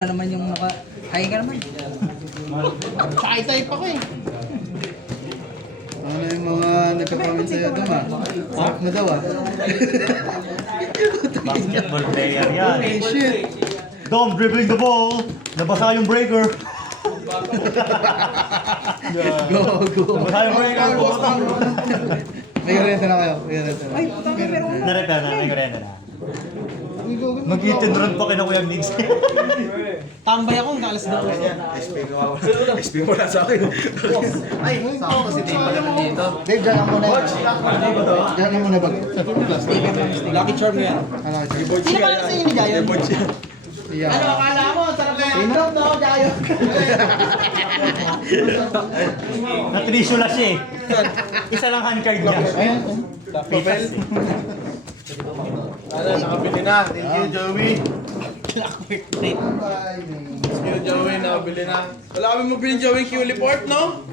naman yung maka... Kaya ka naman. Type ako eh. Ano yung mga nagka-comment sa'yo doon Sarap na daw Basketball player yan. Shit! Dom dribbling the ball. Nabasa yung breaker. Go, go! Nabasa yung breaker. May renta na kayo. May renta na. Ay, putang na meron na. Narepair na, may kurena na. Mag-eaten run pa kina Kuya Migs. Tambay ako ng alas 2. SP mo na sa akin. Ay, sakto si Dave pala nandito. Dave, dyan lang muna. Dyan lang muna bag. Lucky charm mo yan? Ano, Sino pa sa inyo ni Jayon? yeah. Ano, akala mo, sarap na yan. Sarap na ako, Jayon. Na-trisula siya eh. Isa lang hand card niya. Ayan. Papel. Ano, nakabili na. Thank you, Joey. Thank you, Joey. Nakabili na. Wala kami mabili Joey Q-Report, no?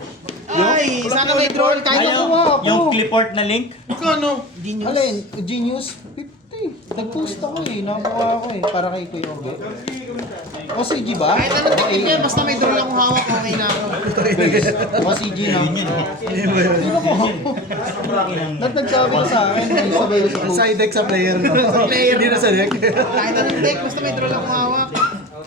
Ay, sana may troll. Kahit Ayaw, ako ako. yung clipboard na link. Magkano? Alin, Genius 50. Nag-post ako eh. Nakakuha ako eh. Para kay Kuya Oge. O CG ba? Kahit ano tingin niya, basta may troll akong hawak, okay na ako. O CG na. Sino ko? Ba't nagsabi ka sa akin? May sabay ko sa post. Side deck sa player, no? Player. Hindi na sa deck. Kahit anong deck, basta may troll akong hawak.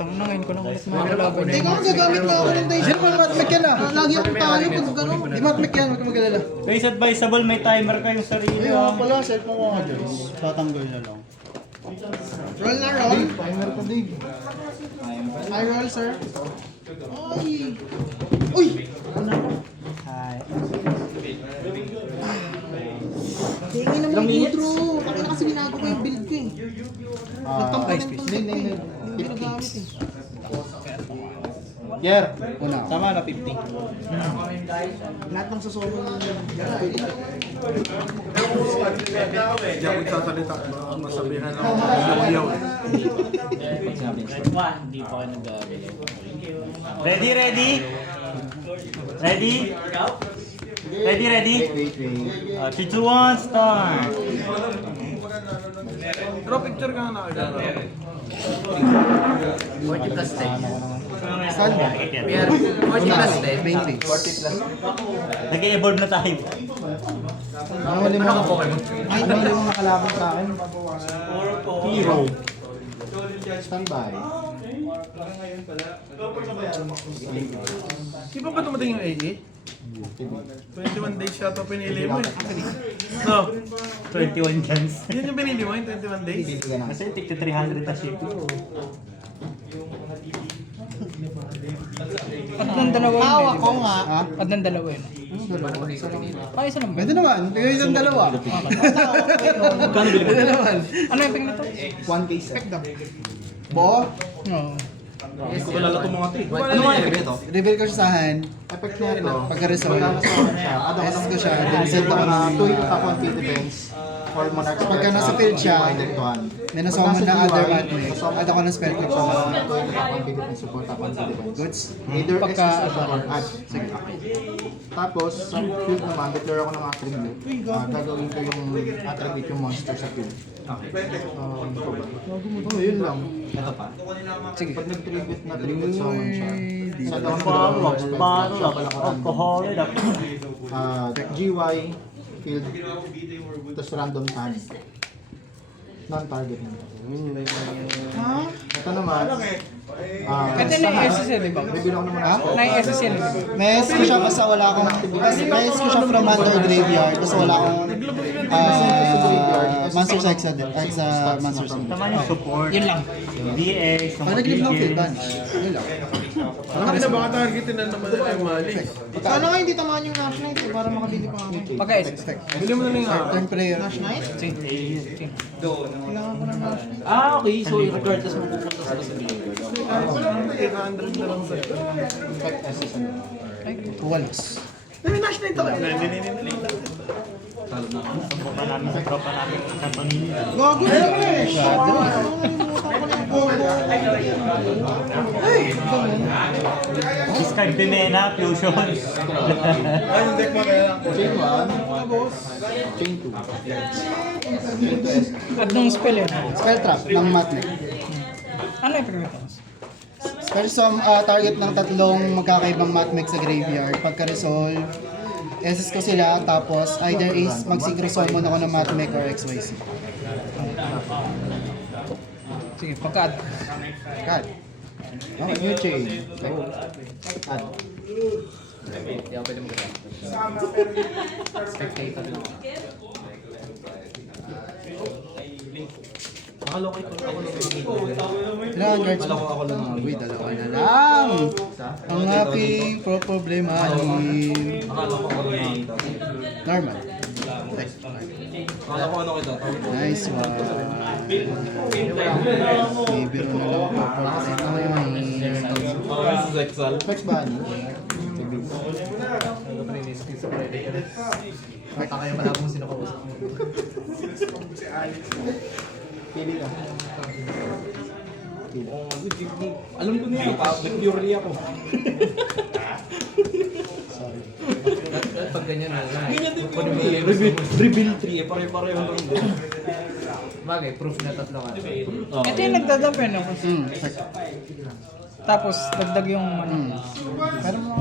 Tama na ngayon ko lang ulit mga kalaban. Hindi ko gagamit mo ako ng dice. Sino pa matmik yan Lagi akong talo pag gano'n. Di matmik yan, huwag ka magalala. Guys, advisable may timer kayong sarili. Ay, oo pala, cellphone ko nga dyan. Tatanggal na lang. Roll na roll. Timer ko, Dave. I roll, sir. Ay. Uy! Tingin naman yung intro. Bakit na kasi binago ko yung build ko eh. Nagtampo ng Hindi. Hindi nagamit eh. Yer, una. Tama na 50. Lahat ng susubo ng Hindi ako sasalita. Baka masabihan ako. Yaw-yaw. Ready, ready? Ready? Ready, ready? 3, 2, 1, start! Pero picture ka nga nakagana. Saan ba? Nag-evolve na tayo. Nakahuli mo na Pokemon. Ay, nakahuli mo nakalaban sa akin. Hero. Standby. Di ba ba dumating yung AE? 21 days yata pinili mo eh. No. 21 chance. Yan yung pinili mo, yung 21 days? Kasi tig 300 na shipping. At ng dalawa yun. Hawak eh, ko di ba? nga. Ha? At ng dalawa yun. Pa isa lang ba? Pwede naman. Bigay isang dalawa. Pwede naman. Ano yung ping nito? 1K set. Bo? Oo. Ano mga effect ito? Reveal ko siya sa hand. Effect niya ito. Pagka-resolve. S ko siya. Then set ako na ng 2 attack on key defense for monarchs. Pagka nasa field siya, may nasummon na other GUI, magic. Add ako ng spell click siya. 2 attack on key defense support attack on key defense. Goods? Either Pagka- extra or add. Sige. Tapos, sa field naman, declare ako ng attribute. Gagawin ko yung attribute yung monster sa field. Yun lang. Ito pa. Sige. Pag nag-tribute na tribute summon siya. Sa down Alcohol. GY, field, tapos random tag. Non-target na. Ha? Ito naman, Pwede na yung SS yan, di ba? reveal ako naman Ha? ng Na yung SS yan, di ba? Mes ko siya basta wala akong... Mes ko siya from under graveyard. Basta wala akong... Monster sa Monster sa... Tama yung support. Yun lang. Yung DX. Yung Pag nag-leave ng field, Bigil. banish. Yun lang. Alam na baka targetin na naman nila yung mali. Sana nga hindi tamaan yung Nash Knight eh, para makabili pa ako. Pagka-SS. Bili mo na lang yung Turn prayer. Nash Knight? Kailangan ko ng Nash Knight. Okay. So, regardless mo pupunta sila sa Biligod. 800 na lang sa'yo. Walas. May Nash Knight ako. Tropa namin sa tropa namin. Anthony. Gago na eh! Gago! Discard Bimena, Fusion. Ay, yung deck mo kaya lang. chain 1, chain 2. Chain 2 At nung spell yun. Spell trap ng Matnek. Ano yung ping nito? Target ng tatlong magkakaibang matmech sa graveyard. Pagka-resolve, SS ko sila, tapos either is mag-synchro-summon ako ng matmech or XYZ. Sige, pagka-add. Cut. Okay, new chain. Add. Hindi ako pwede mag-rap. Spectator lang ako. Nakalokay ko ako lang. Ilang guards mo? Ako lang. Uy, dalawa na lang. Ang aking problemahin. Akala ko ako lang. Normal. Akala ko ano kita. Nice one. Bibiro na lang po. Versus Exal. Flex Bunny. Bata kayo malabo mo sinakausap mo. Pili ka. Alam ko niya, nag-purely ako. Sorry. Pag ganyan na lang. Ganyan din purely. Reveal 3, pare-pareho lang din. Bagay, proof na tatlo ka. Ito yung nagdadamp yun. No? Tapos, dagdag yung ano. Pero mo.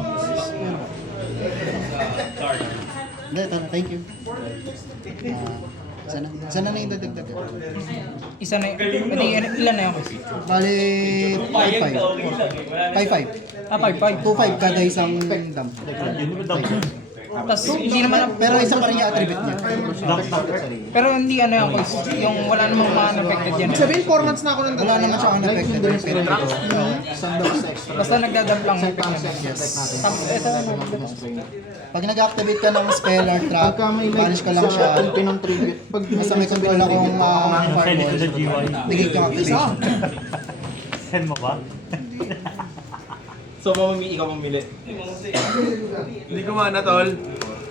Hindi, thank you. Sana na yung dadagdag. Isa na yung, ilan na yung kasi? Bali, 5-5. 5-5. Ah, 5-5. 2-5 kada isang dump. Tapos, hindi naman, Pero isa pa rin yung attribute niya. pero hindi ano yung quiz. Yung wala namang mga unaffected yan. Sabihin, 4 months na ako ng Wala naman siya unaffected. Pero Sandbox extra. Basta nagdadamp lang yung effect niya. yes. Tapos, ito na. Pag nag-activate ka ng spell or trap, Pagka may banish ko lang siya. ulti ng tribute. Pag Basta may control akong Send it fireball. to the GY. Negate yung activation. Send mo ba? So, ikaw mamili. Hindi ko mana, tol.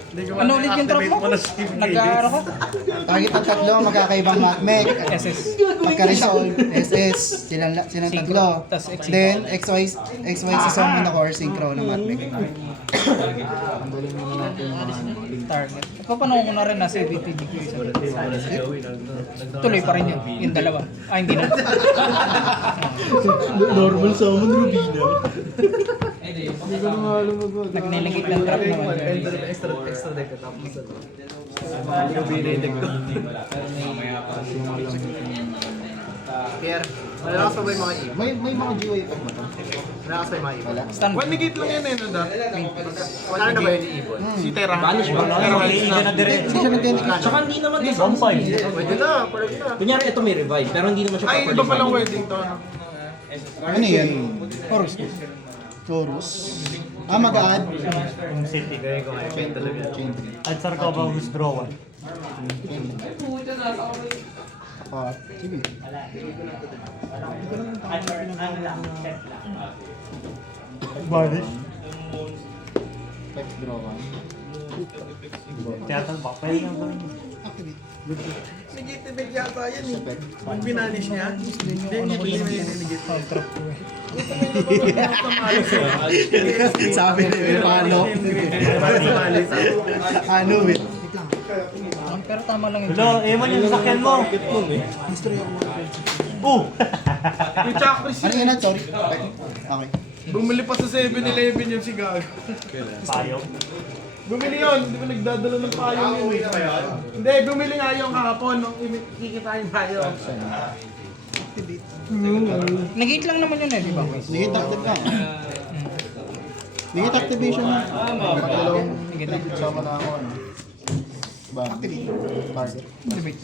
Hindi ko Ano ulit yung trap mo? Activate mo na si Nag-aaro ka? Target ng tatlo, magkakaibang matmech. SS. Pagka-resolve, SS, silang tatlo. Tas XY. Then, XYZ summon ako or synchro ng matmech. Tanggalin muna natin yung mga Target. Papanong ko na rin na si BTGQ isa. Tuloy pa rin yun. Yung dalawa. Ah, hindi na. Normal summon, Rubina. Hindi ko na alam mag-wag. Nagniligit ng trap naman. Extra deck at tapos Pierre, malakas pa ba yung mga ibon? May mga GUI pa ba ito? Malakas pa yung mga ibon? Stand. One negate lang yan eh, no, Doc? Wala na ba yun yung ibon? Si Terra. Vanish ba? Hindi ka na direct. Hindi siya nag-dedicate. Tsaka hindi naman to 1-5. Pwede na, pwede na. Kunyari ito may revive, pero hindi naman siya Ay, iba palang wedding to, ano? Ano yan? Horus. Horus. Ah, mag-add. Yung city. At Sarkova withdrawal. Sige. Banish. Text draw ka. Teatro ba? Pwede nga ba? Negate yata yan eh. Pag binanish niya, hindi Ang trap ko eh. Sabi na yung palo. Ano eh? Pero tama lang yun. Hello, Eman yung sakyan mo. Yung Chakris, Ano yan? Sorry. Okay. bumili pa sa 7-Eleven yung sigaw. Payong. Bumili yun, hindi ko nagdadala ng payong yun eh. Hindi, bumili nga yung kahapon nung kikita yung payong. Negate lang naman yun eh, di ba? Negate active ka. Negate activation. Negate lang. Sama na ako, ano? Ba? Activate. Target. Activate.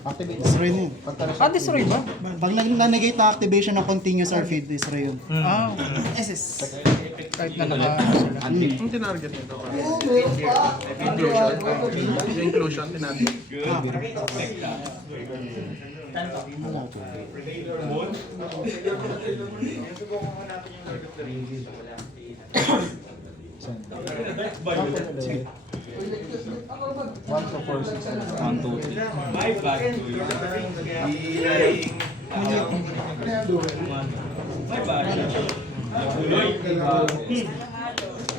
Activate. Destroy na yun. Ah, destroy ba? Pag na-negate na activation ng continuous or feed, destroy yun. Ah, SS. Kahit na naka... Ang tinarget nito. Inclusion. Yung inclusion, tinarget. One to four, six, seven. 1, 2, 3.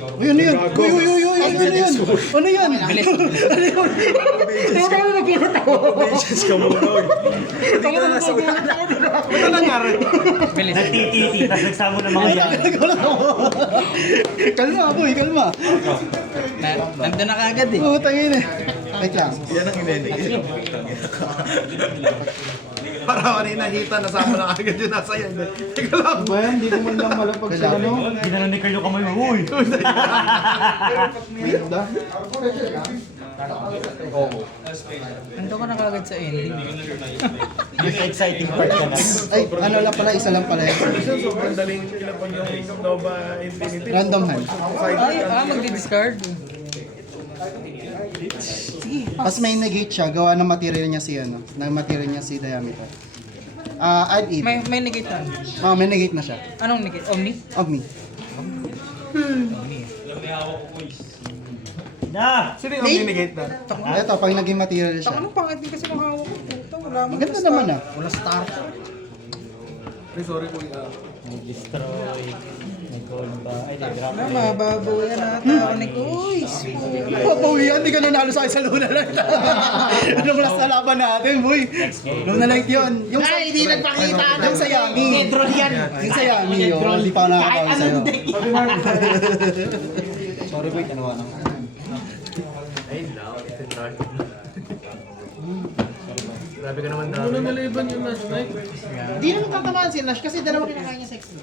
Uy, ano yan? Uy, uy, uy, uy, ano yan? Ano yan? Bilis. Ano yun? Teka lang, nagulat ako. Ano nangyari? Bilis. Nagtititi, tapos nagsamo ng mga yan. Nagulat ako. Kalma, boy, kalma. Nandun na kagad eh. Tangin eh. Wait lang. Yan ang inene. Para kanina nakita, nasama na agad yung nasa yan. Teka lang. Ba yan? Hindi ko man lang malapag sa ano. Ginano ni Carlo kamay mo, uy! Wait da. Nandun ka na kagad sa ending. Yung exciting part ka na. Ay, ano lang pala, isa lang pala. Sobrang daling kilapag yung Nova Infinity. Random hand. Ay, magdi-discard. Tapos may negate siya, gawa ng material niya si ano, ng material niya si Diameter. Add it. May negatan. Oh, may negate na siya. Anong negate? Omni? Omni. Na! Sino yung communicate na? Ito, pag naging material siya. Anong pangit din kasi makahawak ko. Puta, wala mo. Maganda naman ah. Wala star. Sorry kuya. Nag-destroy. Nag-goal ba? Ay, nag-drop. Wala, mababawian na tao ni Kuys. Papawian, di ka nanalo sa akin sa Luna Light. Ano mo last na laban natin, boy? Luna Light yun. Yung sa, Ay, hindi nagpakita. yung sa Yami. Nedrol yan. Yung sa Yami, yun. Hindi pa nakakawin sa'yo. Sorry, boy, kanawa lang. Grabe ka naman dami. Ano naliban yung Nash Knight? Hindi naman tatamaan si Nash kasi dalawa kinakain niya sexy.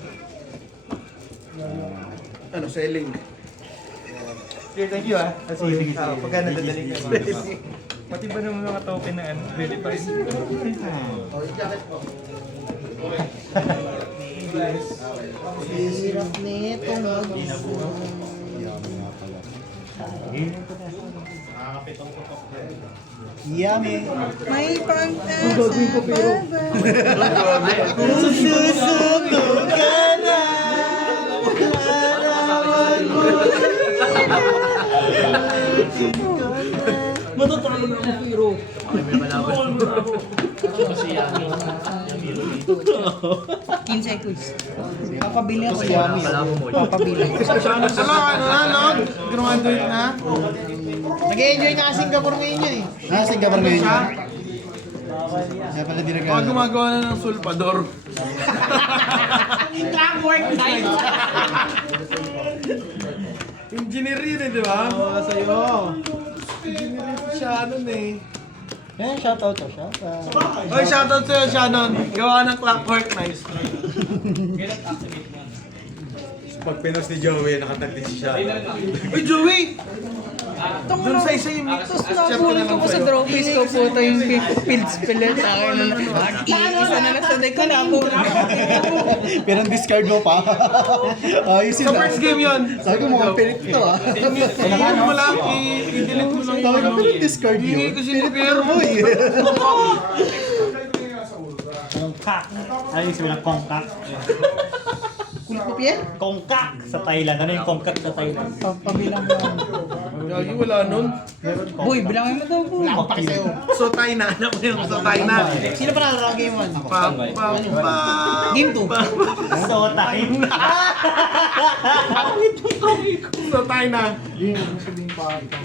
Ano, selling? Thank you ah. Sige, sige. Pagka nadadaling ka pati ba naman mga token na ano? Verify. Hirap nito, mag. Yummy. May pag-asa pa ba? Susuko ka na. Matatalo na ako, Piro. 15 seconds. Papabili ako yan. Papabili. Ano na? Graduate na? Nag-enjoy nga Singapore ngayon yun eh. Singapore ngayon yun. Kaya pala di Baka gumagawa na ng sulpador. Track work night. Engineer yun eh, di ba? Oo, sa'yo. Engineer si Shannon eh. Eh, shoutout to, shoutout. Oy, shoutout sa'yo, Shannon. Gawa ng Clockwork Knights. Pag pinos ni Joey, nakatagdi si siya. Uy, Joey! Doon sa isa yung mix. Tapos nabulot ko sa trophies ko po ito yung field spell sa akin. Isa na lang sa deck ko na po. Pero ang discard mo pa. Ayos Sa yun ah. first game yun. Sabi ko mukhang pilit to ah. Ano mo lang, i-delete mo lang Sabi ko yung pilit discard Hingi yun. ko si Pilit Pierre. mo eh. Kongkak. Ano yung sabi ng kongkak? Kulit mo, Pierre? Kongkak sa Thailand. Ano yung kongkak sa Thailand? Pabilang mo. Gagi, wala nun. Boy, bilangin mo daw, boy. Fuck you. So, tayo na. Anak ko yung so, tayo na. Sino pa nakalaro game 1? Game 2. So time. So, tayo na.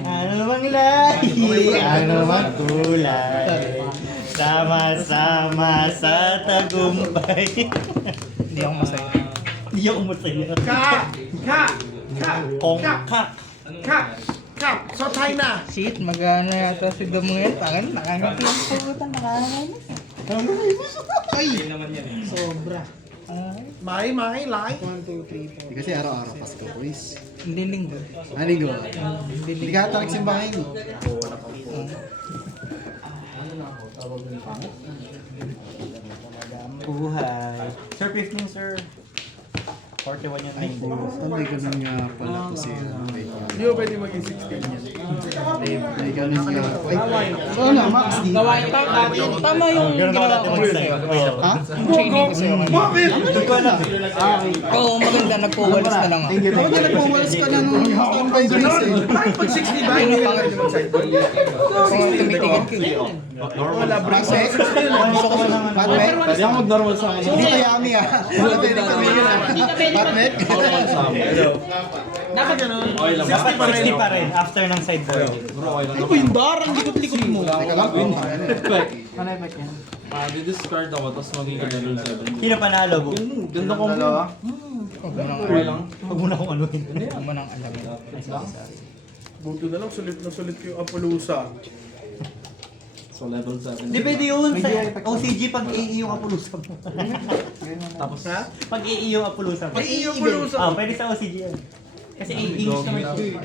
Ano namang lahi? Ano namang kulay? Sama-sama sa tagumpay. Hindi ako masaya. Hindi ako masaya. Kongkak. So, tayo na. Shit, magana yata si Damuel. Tangan, nakangiti ang putan, nakangiti. Ay! Sobra. Mai, lai. 1, 2, 3, 4. Kasi araw-araw Pasko, boys. Hindi linggo. Linggo. Hindi ka ata nagsimbahin. Buhay. Sir, 15 sir. 41 yan. Ay, Hindi ganun nga pala to si Hindi ko pwede maging 16 yan. Hindi ganun nga. Ay, oo na, Max D. Gawain pa, tama yung ganun ako ginawa dati ko. mag-save. Ha? Training ko sa'yo. Bakit? Hindi ko alam. Oo, maganda. Nagpo-walls na lang ako. Ako na nagpuwalas ka na nung standby drinks eh. Bakit pag 60 ba? Hindi ka pwede mag-sideboard. Kung tumitigil ko. Wala, break. Gusto ko naman. Pwede ako mag-normal sa akin. Hindi ka yummy ah. Wala pwede ka tumigil ah. Hindi ka pwede Matmek? Dapat ganun. Dapat 60 pa rin after ng sideboard. Ano ba yung darang likot-likot mo? Teka lang, ano? Ano effect yan? Di-discard ako, tapos magiging level 7. Sino panalo, Bu? Ganda ko. Dalawa? Okay lang. Huwag mo na akong anuhin. Huwag mo nang alam. Buto na lang, sulit na sulit yung Apollosa. So level 7. Di pwede yun sa OCG pag i yung apulusa mo. Tapos, Pag i yung apulusa mo. Pag i yung Apollosa. Ah, pwede sa OCG yan. Kasi English naman siya.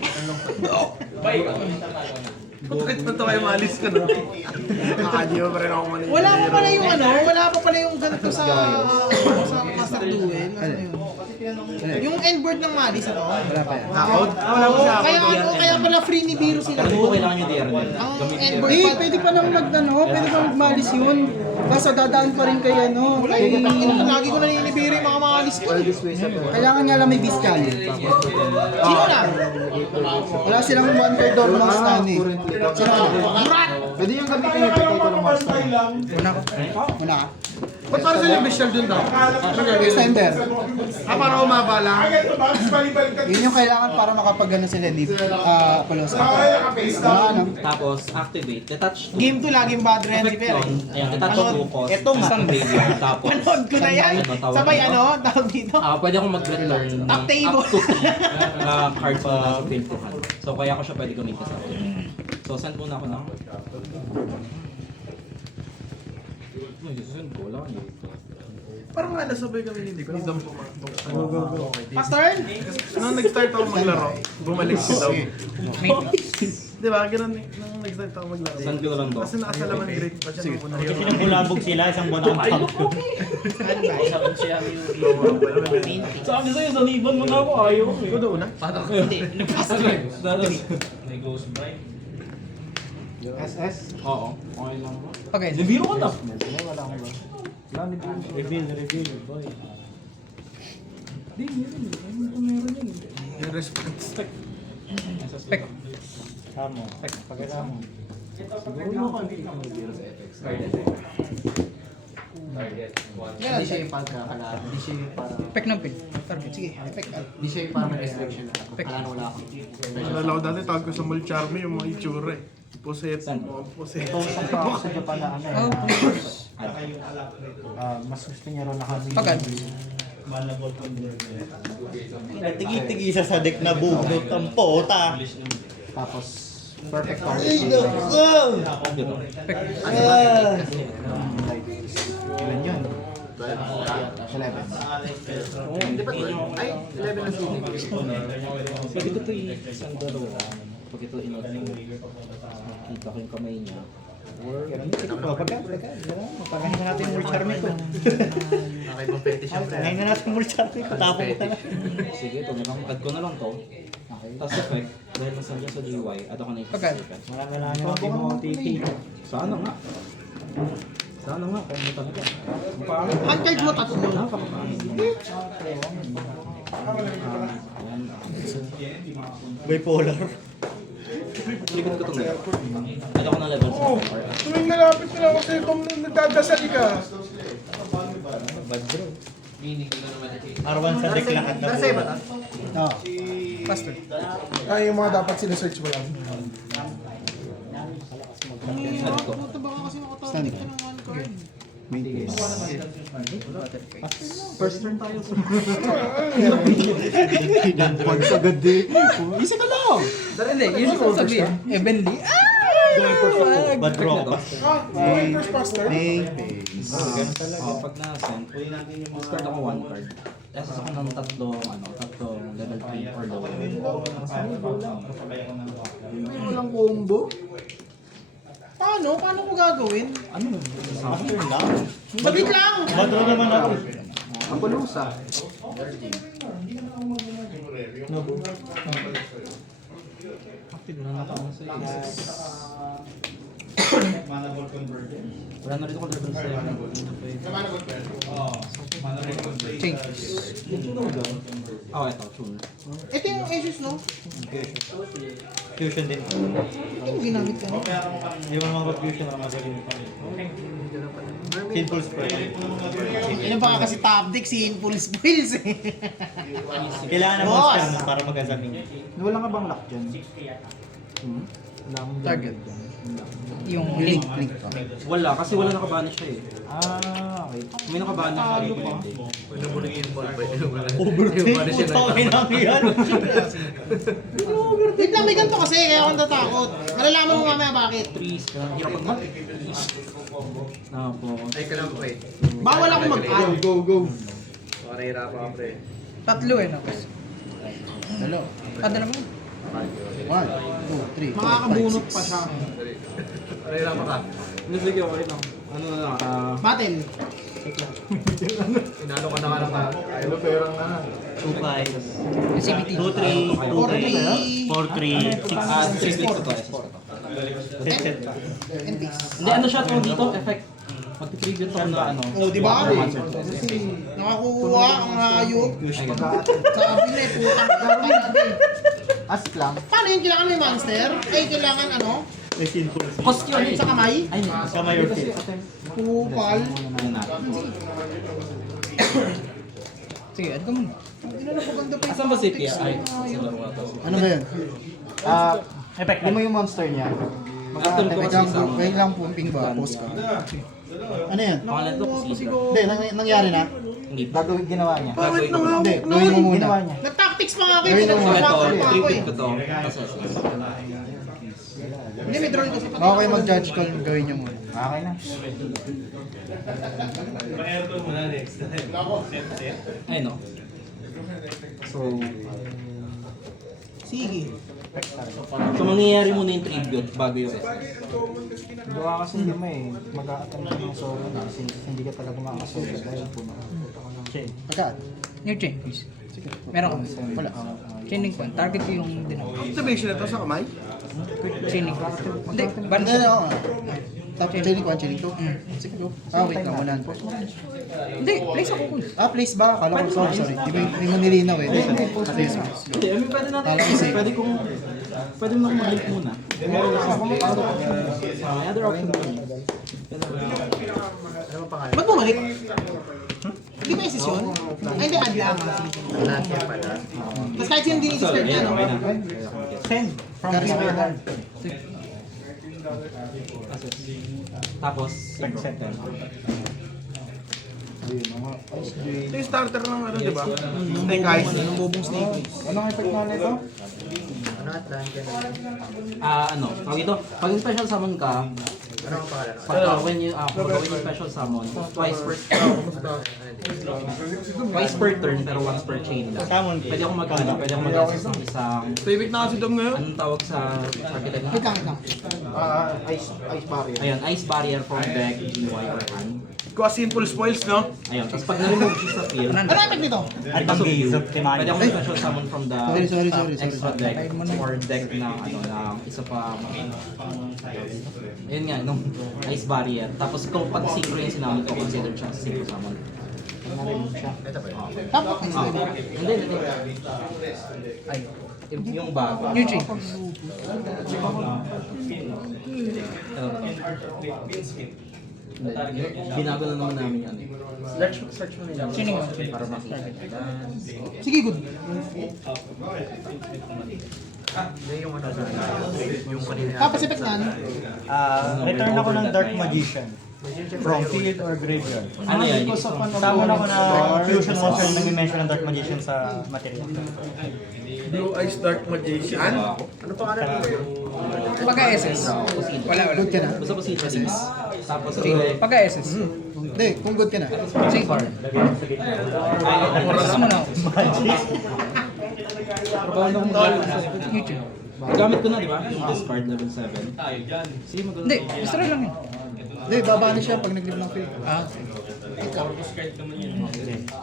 Bakit na tayo malis ka na? Nakakadiyo pa rin ako malis. Wala pa pala yung ano, wala pa pala yung ganito sa Master Duel. Ano yun? Yung endboard ng Malis ano? Wala pa yan. Out? Wala mo siya. Kaya pala free ni Biro sila. hindi ko kailangan yung DR. Ang endboard Eh, pa. pwede pa nang pwede pa magmalis yun. Kaso dadaan pa rin kay ano. Wala yung lagi ko naninibiro yung mga Malis ko. Kailangan nga lang may beast challenge. Sino lang? Wala silang one-third door ng stun eh. Sino ka? Pwede yung gamitin yung effect ko ng monster. Muna ka. Ba't para sa'yo yung visual dun daw? Extender. Para umaba lang. Yun yung kailangan para makapag-ano sila, di Palosa. Ano? Tapos, activate. Detach to. Game 2 laging bad rin si Pere. Ayan, detach to focus. Eto nga. Isang graveyard. Tapos, Panood ko na yan. Sabay ano, tawag dito. pwede akong mag-return ng Top table. up to 2 card sa field to hand. So, kaya ko siya pwede gamitin sa akin. So, send muna ako ng... Send ko lang. Parang nga nasabay kami hindi ko. Dam po Fast turn? Nung nag-start ako maglaro, bumalik si Dam. Di ba? Ganun eh. Nung nag-start ako maglaro. Send ko lang to. Kasi nakasalaman grade pa siya nung una. Kasi nang bulabog sila, isang buwan akong champion. Sa akin sa'yo, saliban mo na ako. Ayaw ko Ikaw doon na? SS? Oo, okay lang. Okay. Nabiro ko na. Reveal, boy. Yung response. Spec. Tama. Pagkatama. Hindi siya yung pagkakalaban. Hindi siya yung para... Spec ng pin. Target. Sige, effect. Hindi siya yung para may restriction na. Kala wala akong... Nalala ko dati, tawag ko sa Mall Charmy yung mga itsura eh. Poset. Poset. Itong pa ako sa Japan na ano eh. Oh, Mas gusto niya rin nakabili. Pagad. Tigi-tigi siya sa deck na bugnot ang pota. Tapos, perfect target. Ilan yun? 11. Hindi ba? Ay, 11 na sila. Pwede ko ito isang dalawa. Pag ito nakita ko yung kamay niya. Pagkahin na natin yung more charming ko. Nakaibang fetish yung Pagkahin na natin yung more charming ko. Tapos ko na. Sige, ito na lang. Add ko na lang to. Tapos effect, dahil mas nandiyan sa GY, add ako na yung Pagkat. Marami lang yung ating mga TT. Sana nga. Sana nga, kung mo talaga. Uncard mo tatlo. Bipolar. Likod ko ito na. Add ako na level 7. Tuwing nalapit na ako sa'yo, Tom, nagdadasal ka. R1 sa deck lahat na Pero sa'yo ba ito? Oo. Faster. Ay, yung mga dapat sinesearch mo lang. Add ko. Standing. First turn tayo. Pogs agad din. Easy ka lang. Hindi, yun yung sabihin. Evenly. Bad draw ba? First faster. Pag na-send, discard ako 1 card. Tapos ako ng tatlong level 3 or lower. Walang combo. Paano? Paano ko gagawin? After lang. Bagit lang! Bad draw naman ako. Apollosa. Active na nakaano sa Wala na rin ako level 7. Change. Ito, tune. Ito yung Asus, no? Fusion din. Hindi mo ginamit ka. Hindi mo naman mag-fusion na magaling pa. Simple spell. Yan ba kasi top deck, simple spoils eh. Kailangan ng Boss! monster nun para magkasabing. Wala ka bang lock dyan? Wala akong Target. dyan. Yung link. Wala, kasi wala nakabanish siya eh. Okay. May nakabanish siya. Putangin lang yan. Wait lang, may ganito kasi, kaya ako natatakot. Malalaman mo mamaya bakit. Trees ka. Hirap mag-mat. Tapos. Bawal ako mag-add. Go. Tatlo eh, no? Dalo. Dala mo. 1, 2, 3, 4, 5, Makakabunot pa siya. Sige, okay lang. Ano na lang, Battle. inano ka na nga lang Ano perang na? 2-5. CBT. 2-3. 4-3. 4-3. 6. Triplet ko to, SS ko to. Set pa. And peace. Hindi, ano siya tawag dito? Effect. Mag-tribute ako na ano. Oh, di ba? Monster to. Nakakuha ang hayop. Ayun. Sabi na eh, putang. Ask lang. Paano yun? Kailangan may monster? Ay, kailangan ano? May simple spell. Cost yun eh. Sa kamay? Ay, Kamay or feet. Kupal. ayun na. Sige, add ka muna. Asan ba si Pia? Ay, sa laro nga to. Ano ba yun? Effect Hindi mo yung monster niya. After ko Wait kasi lang, sa wait lang pumping ba? Post ka. Ano yan? pangalan to kasi. Hindi, nangyari na? Hindi. Gagawin ginawa niya. Gagawin ko. Hindi, gawin mo muna. Ginawa niya. Nag-tactics pa nga ako. Gawin mo So muna. ito, Pinag-shopper pa ako tribute eh. ko to. Kasi SS. Hindi, may drone kasi pati. Okay, mag-judge call, gawin niyo muna. Okay na. Ayun no. So, Sige. so mangyayari muna yung tribute bago yung SS. Gawa kasi hindi mo eh. Mag-a-attempt ka ng solo na since hindi ka talaga makakasolo dahil puno. Pagka, New chain, please. Meron ka. Wala. Chaining ko. Target ko yung dinamo. Activation na to sa kamay? Chaining ko. Hindi, hindi, banish. oo nga. Tapos chaining 1, chaining 2. Sige, go. Wait lang, 100. Hindi, place ako kun. Place ba? Kala ko, sorry. Hindi mo nilinaw eh. Place. Hindi, I mean, pwede natin. Kala ko safe. Pwede mo na akong mag-link muna. May other option ba? Ba't bumalik? Hindi ba isis yun? Ay, hindi, add lang. Tapos kahit sino din i-start Ayan, na, no? okay na. Send. From Carry your hand. Tapos, Set. Ito yung starter ng ano, di ba? Snake Eyes. Yung bobong snake eyes. Anong effect na nito? ano, tawag ito, pag special summon ka, when you special summon, twice per turn pero once per chain lang. Summon. Pwede ako pwede ako mag-access ng isang, Favorite na kasi Dom ngayon. anong tawag sa archetype? Wait lang, wait lang. Ice barrier. Ayun, ice barrier from deck, GY or hand. Kuha simple spoils, no? Ayun, tapos pag na-remove siya sa field, Ano effect nito? At ang gaze of pwede ako special summon from the Sorry. extra deck or deck ng ng isa pa. Ayun nga, nung ice barrier. Tapos kung pag synchro yung sinamon ko, consider siya sa synchro summon. Tapos, Hindi. Ay, yung bago. New chain. Binago na naman namin yan. Search mo na yan. Chaining ko. Para makita. sige, good. Tapos effect na, ano? Return ako ng Dark Magician. From field or graveyard. Ano yan? Summon ako na fusion monster na nag-mention ng Dark Magician sa material. Blue Eyes Dark Magician. Ano pa ka Pagka-SS. Wala. Good ka na? Basta po si Chadis. Tapos Pagka-SS. Hindi, kung good ka na. Sige. Oras mo na ako. New chain. gamit ko na, di ba? Yung discard level 7. Sige, maganda. Hindi, destroy lang yun. Hindi, babani siya pag nag-live ng field. Ah,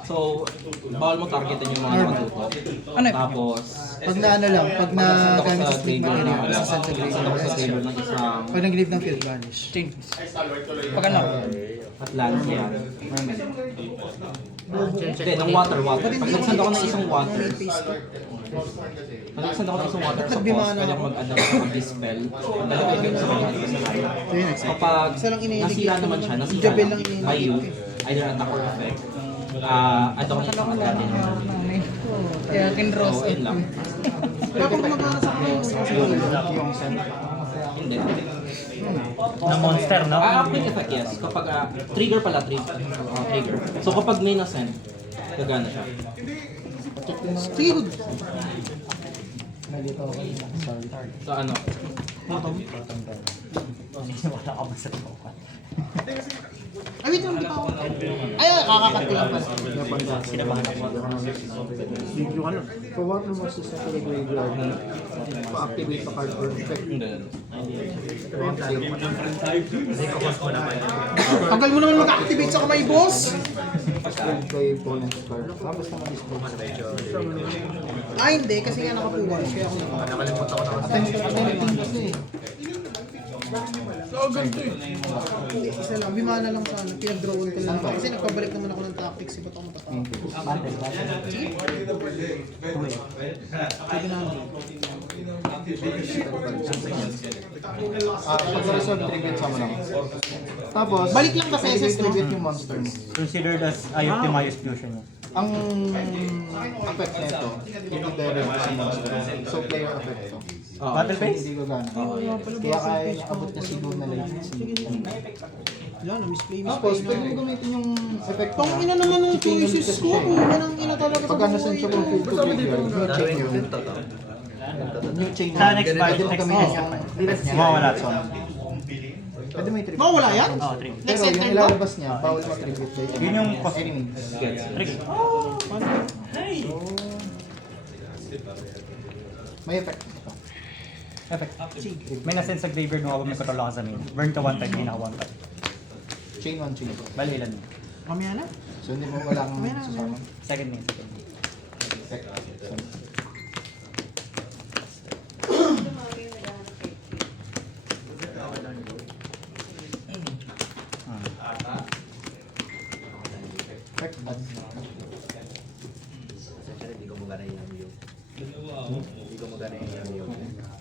So, bawal mo targetin yung mga matuto. ano yun? Tapos, Pag na ano lang, pag nagamit sa split graveyard material, na, sa center sasandok sa graveyard. graveyard ng isang Pag nag-live ng field, vanish. Chain, please. Pagka na. Atlantean. Merman. Hindi, ng water. Pag nagsand ako ng isang water, Nag-extend ako sa water sa boss, pwede mag-ano mag-dispel. Ang talagay ko sa kanya sa kanya. Kapag nasira naman siya, nasira lang by you, either attack or effect, add ako ng agad din. Kaya kinross. So, yun lang. Bakit gumagana sa akin? Yung send. Hindi. Na monster, no? Quick effect, yes. Kapag trigger pala, trigger. So kapag may na-send, gagana siya. Sige, good. So ano? Wala ka ba sa token? Ay, wait lang, di pa ako. Ay, kakakat ko lang pala. Sinabahan ako. For what removes the set to the graveyard, pa-activate the card or effect. Hindi. Tagal mo naman mag-activate sa kamay, boss. Discard kay opponent's card. Basta na-discard. Ah, hindi, kasi nga nakapuwal. Kaya ako nakakalimutan ko na. Hindi, isa lang. Bimana lang sana. Pinag-drawan ko lang. Kasi nagpabalik naman ako ng tactics. Iba't ako matatapos. Sige na. Pag-resolve, tribute sa mo lang. Tapos, Balik lang kasi SS, no? tribute yung monster mo. Considered as optimized fusion mo. Ang effect nito, i-direct sa monster. So, player effect to. Battle phase? Hindi gagana. Kaya kaya niya abot na siguro na life. Yan, na-misplay. Tapos, pwede mo gamitin yung effect Tang ina naman ng choices ko. Kung anong ina talaga sa Pagka nasa siya kung field to graveyard, new chain yun. New chain Sa yun. next Pwede part, mo next gamitin part. yung Mawawala sa son. Pwede may tribute. Mawala yan? Oo, trip. Next Pero yung enter ko? ilalabas niya, bawal ma-tribute by Yun yung cost. enemy. Trick. May effect. Effect. May nasend sa graveyard mo habang may control ako sa main. Burn ka one time, may naka one time. Chain 1, chain 2. Bali ilan yun? Mamaya na. So hindi mo wala kang susama. Second main, second main. Effect. Effect.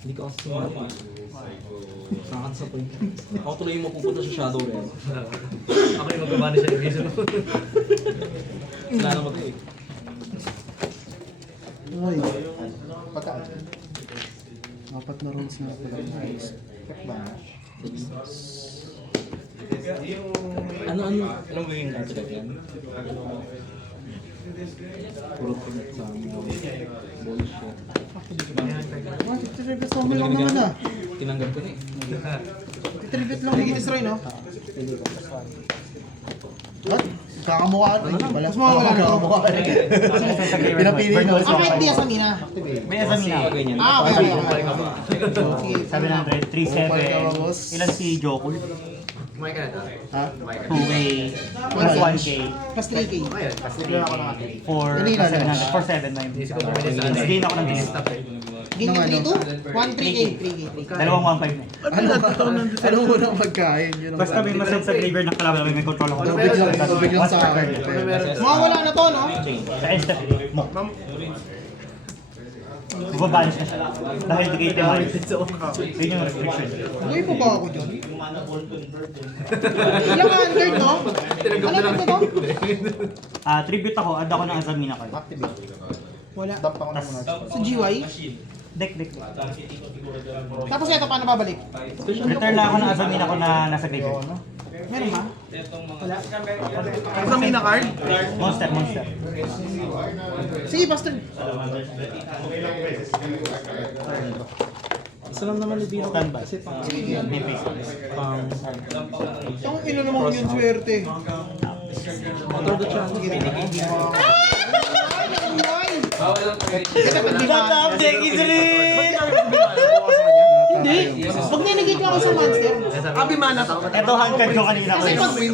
Hindi ka kasi sumama. Sakat sa point. Ako tuloy yung mapupunta sa Shadow Realm. Ako yung magkabani sa division. Wala na mag Ay, Pagka. apat na rounds na pala. Effect ba? Ano ba yung contract yan? Puro connect sa bullshit. Titribute lang lang naman ah. Tinanggap ko na eh. Titribute lang. Hindi destroy, no? What? Kakamukha ano? Hindi pala. Mas mawawala na ako. Pinapili na. Ah, kahit di asan ina. May Azamina. Ganyan. Ah, okay. Sige. 700, 37. Ilan si Jokul? Ha? 2K, plus 1K, Plus 3K. Bigyan ako ng atin. 4, 700, 4, 7, 9. Tapos gain ako ng gain. Game 3 2? 1 3K. 3K. Dalawang 1.5 na. Ano mo na magkain? Basta may masend sa graveyard ng kalaban, may control ako. Tubig lang sa akin. Mawawala na to, no? Sa end step mo. Mababalance na siya. Dahil negate yung mind. Yun yung restriction. Uy, pa ba ako dyan? Ilang card to? Ano ba to? Tribute ako, add ako ng Azamina card. Activate. Wala. Dump ako ng muna. Sa GY? Deck. Tapos ito, paano babalik? Return lang ako ng Azamina ko na nasa graveyard. Meron ba? Isang mina card? Monster. Sige, bastard. Isa lang naman ni Dino. Standby. May face. Ang ino naman yun, swerte. Motor the chance. Hindi. Pag ninigit lang ako sa monster. Abimana to. Ito hangkad ko kanina ko. Kasi pag win.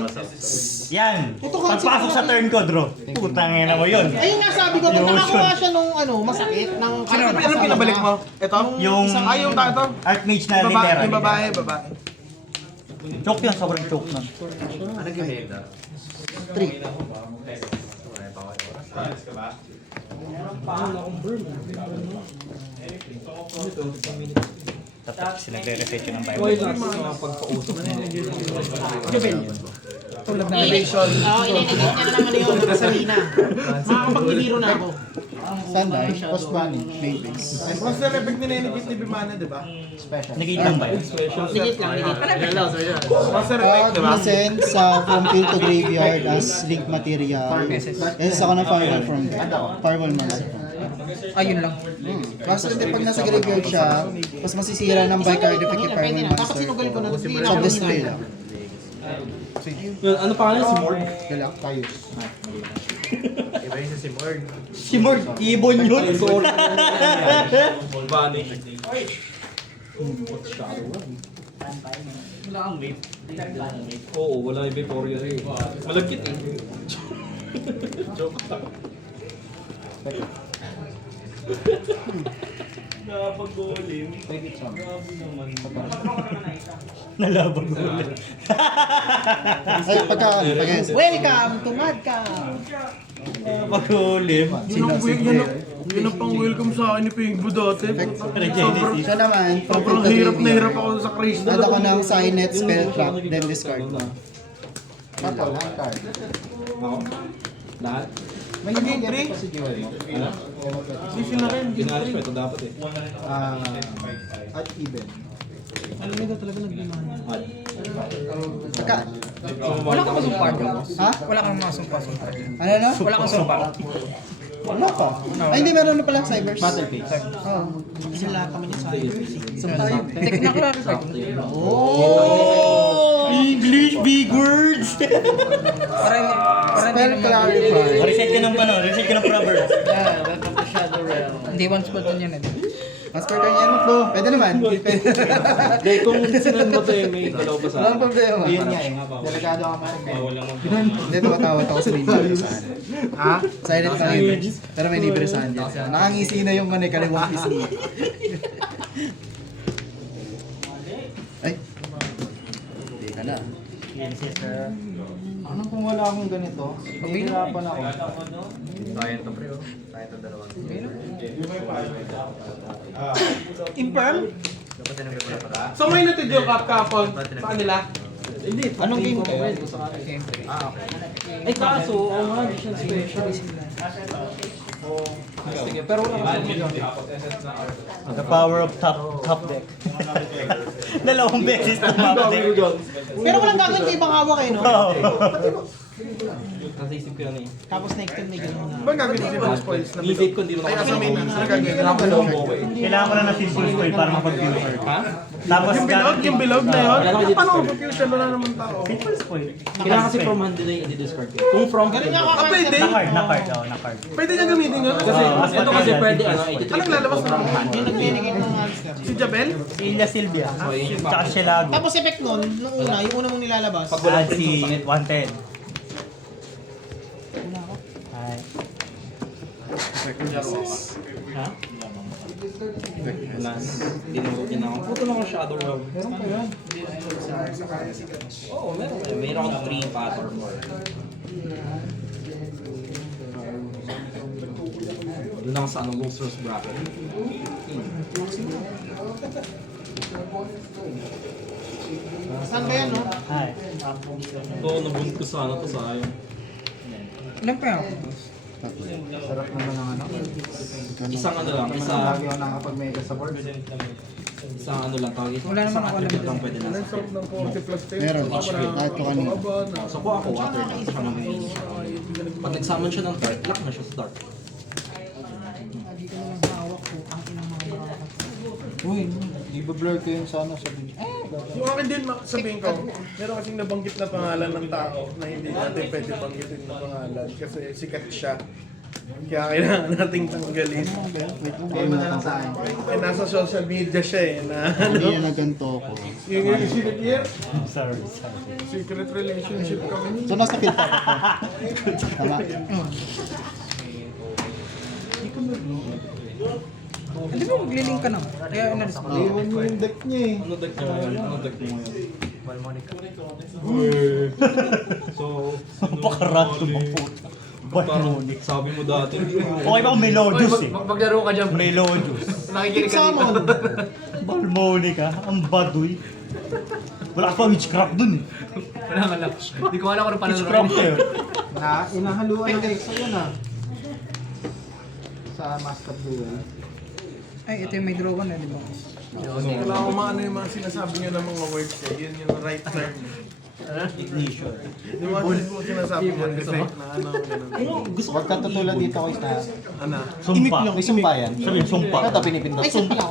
Yan. Ito concept Pagpasok sa turn ko, Drew. Putang ina mo yun. Ayun nga sabi ko, pag nakakuha siya nung masakit, ng Anong pinabalik mo? Ito? Yung Yung tato? Archmage na Babae, litera. yung babae. Choke yun, sobrang choke nun. Ano yung head? 3. Tapos nagre-reset yun ng Bible. Okay lang sa pagpausap na. Tulad na Oo, ininigit niya na naman yun. Gasolina. Makakapagbibiro na ako. Sunday, post bunny, main base. Monster effect ni Nenegit ni Bimana, di ba? Special. Nagiging ba yun? Ligit lang, ligit. Monster effect, di ba? Present sa from field to graveyard as link material. SS ako ng firewall from there. Firewall monster. Ayun lang. Kaso hindi pag nasa graveyard siya, mas masisira ng by card effect yung Pwede firewall na. Tapos monster. sinugal ko na. Sa display lang. Ano pangalan? Si Mord? Galak. Kayos. Si Mord, ibon yun. Sorry. Vanish. What's shadow run? Wala kang mate. Oo, wala yung Victoria rin. Malagkit eh. Joke lang. Nakapag-golin. Nalaban mo ulit. Ay, pagka-guess. Welcome to Madcam! Pag-ulim. Yun ang pang welcome sa akin ni Pingbo dati. Siya naman, from Sobrang field to hirap na hirap graveyard. ako sa Crystal. Add ako ng Signet, Spell Trap, then discard. Tapos, ang card. Lahat? May Game naging three? pa si Joel, no? Sisi na rin. Ginalis ko ito dapat eh. At even. Alam mo talaga nagbimana. Pagka, Wala kang masumpar. ha? Wala kang masumpa-sumpa. Ano na? Wala kang sumpa. Wala pa. Ay, hindi, meron na pala Cybers. Battlefield. Oo. Sila kami ni Sayo. Technical. English big words! Parang Spell Clarify. Reset ka ng ano, reset ka ng proverbs. hindi once pa dun yan eh. Mas per turn yan. Pwede naman. Dahil kung sinan mo to may dalaw pa sa Walang problema. Yun nga eh. Delikado ka man. Hindi, tumatawad ako sa libre saan. Ha? Silent ka yun. Pero may libre saan dyan. Nakangisi na yung mani, kaliwang isi. Ay. Hindi ka na. Ano kung wala akong ganito? Hihirapan ako. Imperm? So may natid yung kapon sa kanila. Anong game kayo? Ay kaso, oo nga, mission special. Sige, pero wala ka The power of top deck. Dalawang beses tumapit. Pero walang gagawin ko ibang hawak eh, no? Nasisip ko yan eh. Tapos next time may gano'n na. Ba gagawin si Boss Spoils na Ni-vape ko hindi naman Ay, ako asa main na. Ano gagawin? Kailangan ko na ng simple spoil para mapag-future. Ha? Tapos Yung bilog na yun? Kailangan ko Paano mag-fusion? Wala naman tao. simple spoil. Kailangan kasi from hand nila yung i-discard ko. Kung from hand, Ah, pwede? Na-card. Pwede niya gamitin yun? kasi Kasi ito kasi pwede ano, anong lalabas na? Yung nagbibigay ng monster. Si Jabel? Si Ilya Silvia. So, yun yung Tsaka Shelago. Tapos effect nun, nung una mong nilalabas. At si 110. Ay. Ha? Wala. Dinurot niya na ako. Puto lang ako Shadow Realm. Meron pa yun. Oo, meron. Meron akong 3 pattern more. Doon ako sa ano, Losers Bracket. Saan ba yan, no? Ay. Ito, nabunod ko sa ano to sayang. Ilan pa yan? Sarap naman ng ano. Isang ano lang, Lagi ako nakapag-mega sa board. isang ano lang, tawag ito. Wala naman Isang ako alam attribute lang pwede na sa Sarap ng 40 plus 10. Meron. Kahit ko kanina. So kung ako, water lang, siya mag-release. Pag nag-summon siya ng dark, lock na siya sa dark. Uy, i-blur ko yun sa ano sa video. Yung akin din, sabihin ko, meron kasing nabanggit na pangalan ng tao na hindi natin pwede banggitin na pangalan kasi sikat siya. Kaya kailangan nating tanggalin. Kaya mo na lang sa akin. Eh, nasa social media siya eh, na Hindi ano, na naganto ko. yung secret year, Sorry. secret relationship kami. So, nasa field top ako. Tama. Hindi mo maglilink ka na. Kaya inalis ko. Iwan mo yung deck niya eh. Ano deck niya ngayon? Ano deck niya ngayon? So, Napaka-random ang puta. Balmonic. Sabi mo dati. Okay ba kung Melodius eh? Maglaro ka dyan. Melodius. Nakikinig ka dito. Balmonic ah, ang baduy. Wala ka pa witchcraft dun eh. Wala ka lang. Hindi ko alam kung ano Witchcraft panalo. eh. Inahaluan ng X yun ah. Sa Master Duel. Ay, ito yung may draw ko na, di ba? Wala akong maano yung mga sinasabi niyo ng mga words eh. Yun yung right term. Ignition. Di ba yung sinasabi mo kasi na ano, ganun. Huwag ka tutulad dito ko na. Ano? Sumpa. May sumpa yan. Sabihin, sumpa. Ito pinipindot. Sumpa.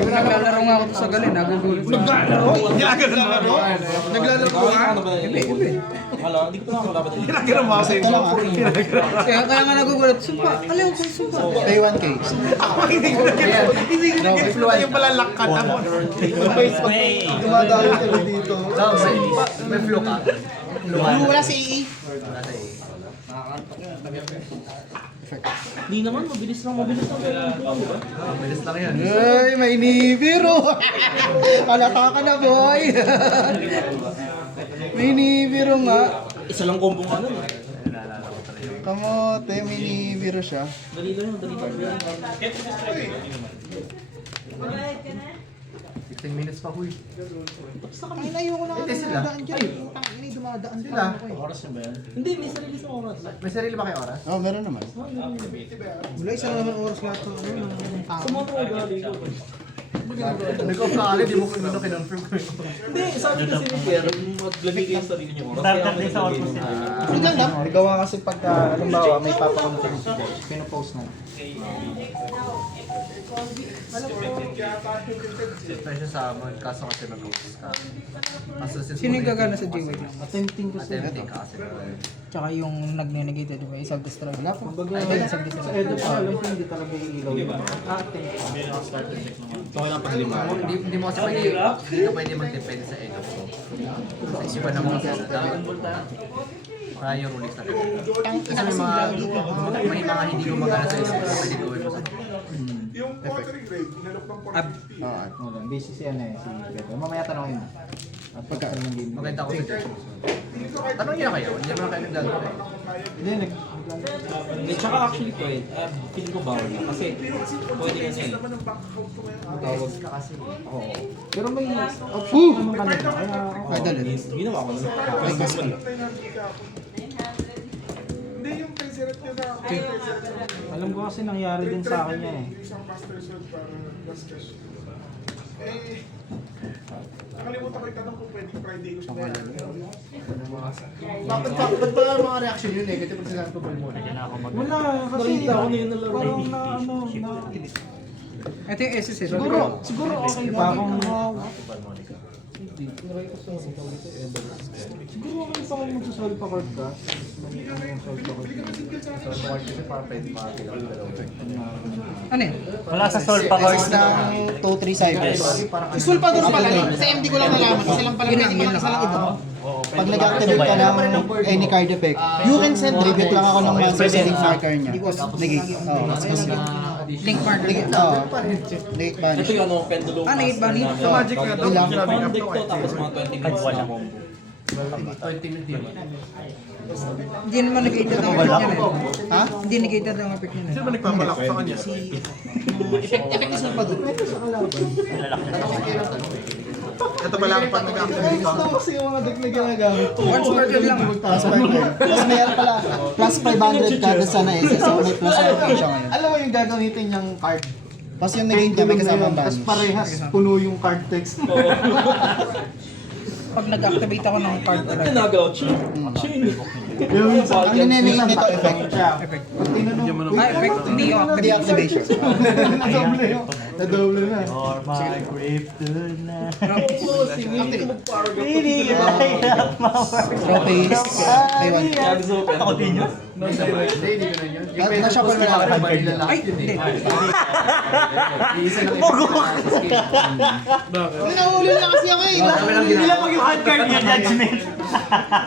Naglalaro nga ako to sa galing, nagugulat sa Naglalaro ka? Wala, hindi ko na dapat. Ginagano mo ako sa iyo. Kaya nga nagugulat, sumpa, alaw ko sumpa. Pay 1K. Hindi ko na yung pala lakad ako. Dumadalo sila dito. May flow ka. Wala si EE. Hindi naman, mabilis lang. Bilis lang yan. Ay, may nibiro. Halata ka na, boy. May nibiro nga. Isa lang combo nga nun. Kamote, may nibiro siya. Dali lang, dali lang. 15 minutes pa, huy. Ay, ayoko na Hindi kasi sila. dumadaan dyan. Putang ina, dumadaan Sila. pa ako eh. Oras na ba yan? Hindi, may sarili sa oras. May sarili ba kayo oras? Oh, meron naman. Wala, isa na naman oras lahat ng tao. Sa mga ugali ko. Nag-off ka kali, di mo kinonfirm ko yun. Hindi, sabi kasi ni Pierre, maglagay kayo sa sarili niyo oras. Starter din sa Orcus eh. Legal na. Gawa kasi pagka, halimbawa, may papakamit si Boss. Pinopost na. Presyo sa amon, kaso kasi nag-host ka. Kaso since Sino yung gagana sa G-Wave lang? Attempting kasi. Attempting ka kasi. Tsaka yung nagne-negate, di ba? Isang destroy. Wala po. Kumbaga, sa Edo pa, alam ko hindi talaga iilaw yun. Hindi mo kasi pwede mag-depend sa edit ko. Sa iba naman kasi yung rulings na rin. Kasi may mga hindi gumagana sa edit ko, pwede gawin mo sa Oo, busy si ano eh, si Beto. Mamaya tanongin mo. At pagkaan ng game. maganda ko sa tanong niya kayo, hindi naman kayo nagdadala. Hindi, Hindi, tsaka actually pwede. Feeling ko bawal na. Kasi pwede kasi. Tawag ka kasi. oo. Pero may option naman kanina. Kaya, oo. Idol eh. Ginawa ko na. Ay, mas Hindi yung pensirat niya sa ako. Alam ko kasi nangyari din sa akin yan eh. Isang master sword para gasgas. Eh, nakalimutan ko itanong kung pwede Friday ko siya kaya. Ba't ba mga reaction yun negative pag sinabi ko ba mo? Wala, kasi parang na ano, na... Ito yung SSS. Siguro okay pa kung... Siguro okay pa kung magsasolve pa card ka. Ano yun? Wala sa Sol pa This is ng 2-3 cybers. Isul pa doon pala. Sa MD ko lang nalaman. Kasi lang pala pwede lang isa lang ito. Pag nag-activate ka ng any card effect, you can send tribute lang ako ng monster setting marker niya. Negate. Oo, kasi Link marker. negate. Oo, negate banish. Ito yung ano, pendulum. Ah, negate ba? Sa magic na to, Ilang? sinabi niya Deck to. to, tapos mga 20 minutes na combo. 20 minutes. Hindi naman negated ang effect niya eh. Ha? Hindi negated ang effect niya Sino ba nagpapalak sa kanya? Effect is pa doon. Ito pala ang pag nag-activate ka. Gusto kasi yung mga deck na ginagamit ko. One sparkle lang. Plus Plus mayroon pala, plus 500 kada sana SS. So may plus 5 siya ngayon. Alam mo yung gagamitin niyang card. Tapos yung negate niya may kasamang Tapos banish. parehas, puno yung card text. Pag nag-activate ako ng card Ito talaga. nagaw, chin. Chin. Yung minsan, Ang ninename nito effect. effect. Pag tinanong, Ah, effect. Hindi yung activate. Deactivation. nadoble yun. Nadoble na. Or my grave tonight. Draw face. May 1. Ako din yun. Hindi ko na yun. Yung Na-shuffle mo na ako. Ay, hindi. Iisa lang Nahuli na kasi ako eh. Ilan pag yung hand card niya, judgment.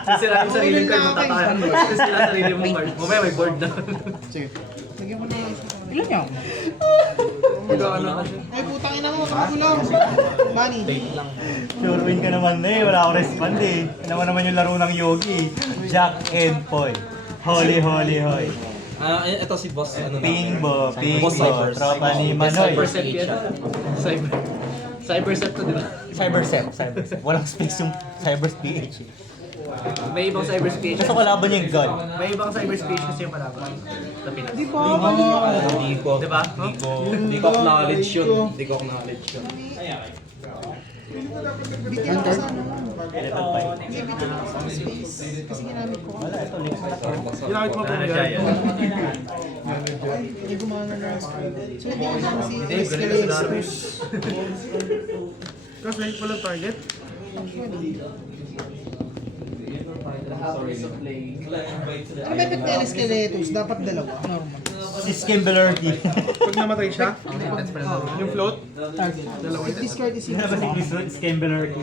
Sisira yung sarili mo kayo magtatahan. Sisira sarili mo card. Mamaya may board na. Sige. Lagyan ko na ilan niya ako? Ay, putang ina mo, kakagulang. Manny. Sure win ka naman na eh. Wala akong respond eh. Alam mo naman yung laro ng Yogi. Jack and Poy. Holy, holy, holy. Ito si Boss, ano na. Pingbo, Boss Pingbo. Cybers. Tropa ni Manoy. Cyberset yan. Cyberset to, di ba? Cyberset. Walang space yung Cybers PH. May ibang cyberspace. Gusto ko laban niya yung God. May ibang cyberspace kasi yung kalaban. Sa Pinas. Di ba? Mali ako. Di ba? Hindi ko acknowledge yun. Hindi ko acknowledge yun. Bitin ako sa ano. Elephant fight. Hindi, bitin ako sa space. Kasi ginamit ko. Wala, ito. Links na to. Ginamit mo pa yan. Hindi gumana na screen. So, hindi ko lang si Hindi, ganito sa Darwin. Kasi walang target. Ano ba epekto ng Skeletos? Dapat dalawa. Normal. Si Skimbelerty. Pag namatay siya, yung float, If this card is Sino ba si Chris Skimbelerty?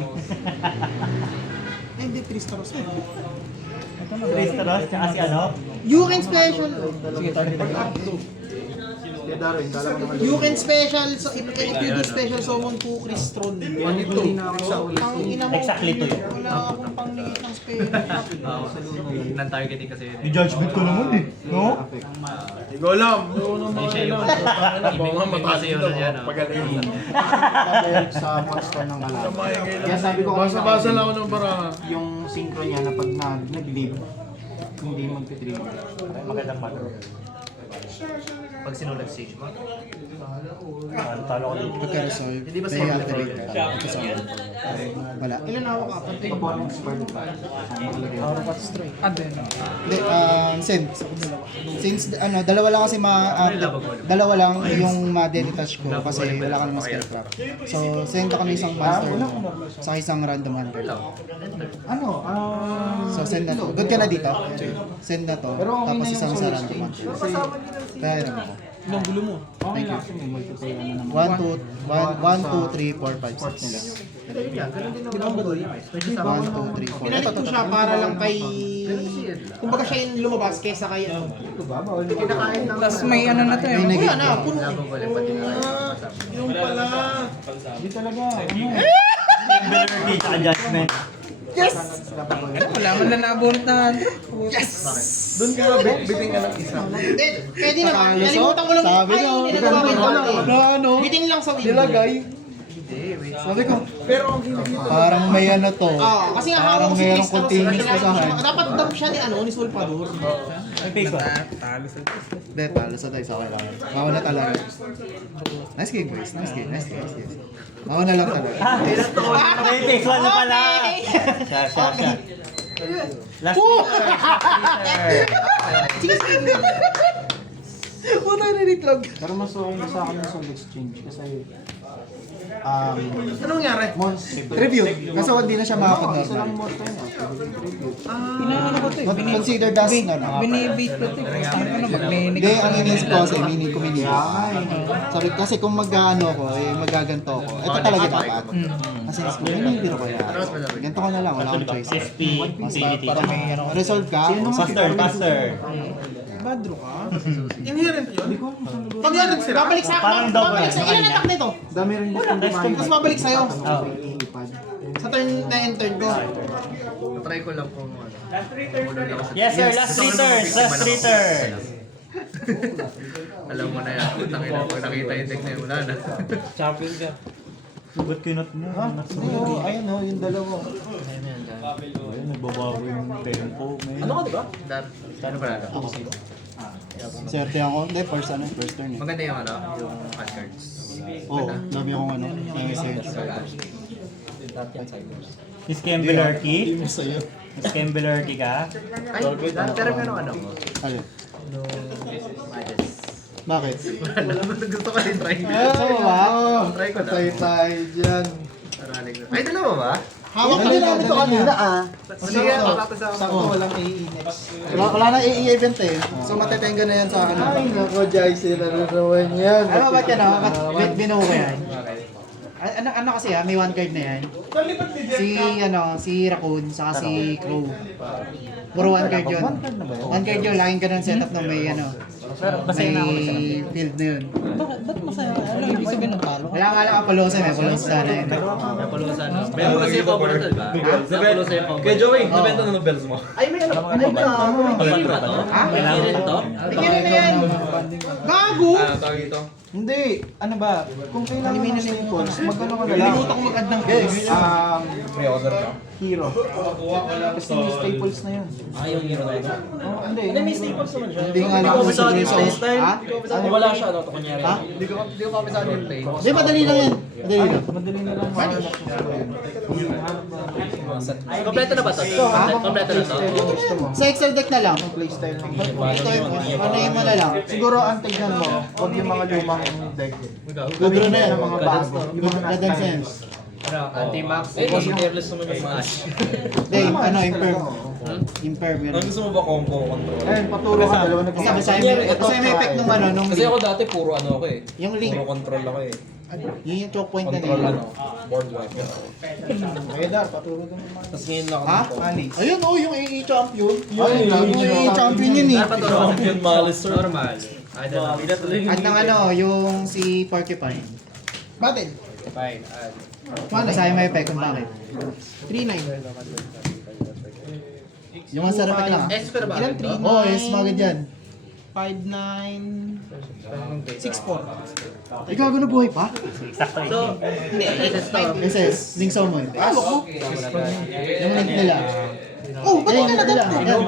Ay, hindi, Tristaros. Tristaros, tsaka si ano? You can special. Kaya Darwin, kala mo naman. You can special. So, if you do special summon to Crystron. Hindi na ako sa ulit. Ang ina mo. Exactly to yun. Wala akong pang-negate ng spell. Non-targeting kasi yun. Judgment ko naman eh. No? hindi ko alam. Hindi siya yung... Ibig kasi yun yan. Pagaling. Dahil sa monster ng alam. Kaya sabi ko Basa-basa lang ako ng baraha. yung synchro niya na pag nag-leave, hindi mag-trigger. Magandang mother. Pag sinulag stage mo. Talo ko dito. Pagka-resolve, Hindi ba may sa- activate ka. Wala. Ilan ako apat? Opponent's card pa. Hindi, since dalawa lang kasi dalawa lang yung ma-detach ko kasi wala kang mas spellcraft. So, send ako ng isang master sa isang random hunter. So, send na to. Good ka na dito? Send na to. Tapos isang sa random hunter. Kaya yun ako. Anong gulo mo? Thank you. 1, 2, 3, 4, 5, 6. 1, 2, 3, 4. Pinalit ko siya para lang kay... Kumbaga siya yung lumabas kesa kay ano. Kinakain lang. Tapos may ano na to eh. May Wala negate. na. Puno. Yung pala. Skimbelerty, tsaka Judgment. Yes! Wala man na nabunot na. Yes! Doon ka, biting ka ng isa. Hindi, pwede naman. Nalimutan ko lang. Sabi Ay, ko, hindi nagawa ko yung dati. ano? Bitin lang sa window. Nilagay. Sabi ko, Pero ang hindi parang may ano to. Kasi nga Parang hawak ko si mayroong Crystal. continuous na sa hand. Dapat dump siya ni ni Sulpador. Ay, fake ko. Hindi, talo sa dice. Okay lang. Mauna talaga. Nice game, guys. Nice game. Mauna lang talaga. May face one na pala. Siya. Last Sige, sige. Puta na nitlog. Pero mas okay sa akin yung Soul Exchange kasi Anong nangyari? monster. Review. Kaso hindi na siya Isa lang makapag-normal. monster niya. Inaano ko to eh. Consider das na no? Binibate ko to eh. Gusto ko na mag-mini. Hindi, ang inis ko kasi mini ko. Sabi kasi kung mag-ano ko, magaganto ko. Ito talaga dapat. Kasi inis ko, minibiro ko yan. Ganito ko na lang, wala akong choice. SP, Infinity. Para may resolve ka. Faster. Badro ka. Inherent yun? Pag yan, babalik sa Parang double. babalik sa ilan attack nito? Dami rin gusto Tapos babalik sa'yo. Oh. iipad. Sa turn na end turn ko. Try ko lang kung ano. Yes sir, last 3 turns. Alam mo na yan. Putang ina. Pag nakita yung deck na yun, wala na. Champion ka. Ba't kinot mo? Ayun o, yung dalawa. Ayun, nagbabago yung tempo. Ano ka diba? Ano ba na? Swerte ako. Hindi, first turn eh. Maganda yung ano, yung hand cards. Oo, love yung yung essence. Si Skimbelerty? Skimbelerty ka? Ay, pero meron ano mo. Ayun. No, Magus. Bakit? Gusto ko din try. So, ba? Try ko na. Tayo dyan. Paralig ko. Ay, dalawa ba? Hawak ka Hindi nila. namin ito kanina Sige, papapasa ako. Sakto, walang AE next. Wala na AE event eh. So matetenga na yan sa akin. Ay, nako, Jai, sila na naman yan. Ano ba yan? Binuho ko yan. Ano kasi may one card na yan. Si Raccoon, saka si Crow. Puro one card yun. One card yun, laking ganun setup na may may field na yun. Ba't masaya ka? Ano ibig sabihin ng talo? Wala nga lang kapulusan pulusan sana yun. Napulusan. Meron kasi yung combo na to, diba? Napulusan yung combo. Kaya Joey, nabenta na ng bells mo. Ay, may ano ba? May ba to? May kirin to? Tingnan na yan! Gago! Tawag ito. Hindi, ano ba? Kung kailangan mo na staples, magkano ka na lang? Nilimutan ko mag-add ng Pre-order ka? Hero. Kasi may staples na yun. Yung hero na ito. Hindi. May staples naman siya. Hindi nga lang Hindi ko sa yung playstyle. Ha? Wala siya, ano, ito kunyari. Ha? Hindi ko kapisaan yung play. Hindi, madali lang yan. Madali lang. Kompleto na ba to? Kompleto na to? Sa Excel deck na lang. Playstyle ng Ito yung ano mo na lang. Siguro ang tignan mo, huwag yung mga lumang deck. Gudro na yan. Yung mga bago. Yung mga nasa Dadan sense. Anti-max. Eh, kasi careless naman yung match. Hindi, imperm. Imperm yun. Ano gusto mo ba combo control? Ayun, paturo ka, dalawa na Kasi may effect nung nung Kasi ako dati puro ano ako eh. Yung link. Puro control ako eh. Yun yung choke point na Control nila. ano, board wipe. Ayun, paturo ka. Tapos ngayon lang Ha? ako. Alice. Ayun yung AE champion. Ayun lang. Yung AE champion yun eh. Champion Malice sir. Normal. I don't know. At ng yung si Porcupine. Battle. Fine. Basahin mo yung effect kung bakit. 3-9. Yung ang sarap lang. Expert ba? Ilan? 3-9. Oo, yes, mga dyan. 5-9. 6-4. Ikaw na buhay pa? So, hindi. SS, link sa mo. Hawak mo. Yung link nila. Oh, ba't ka nag-up? Yan.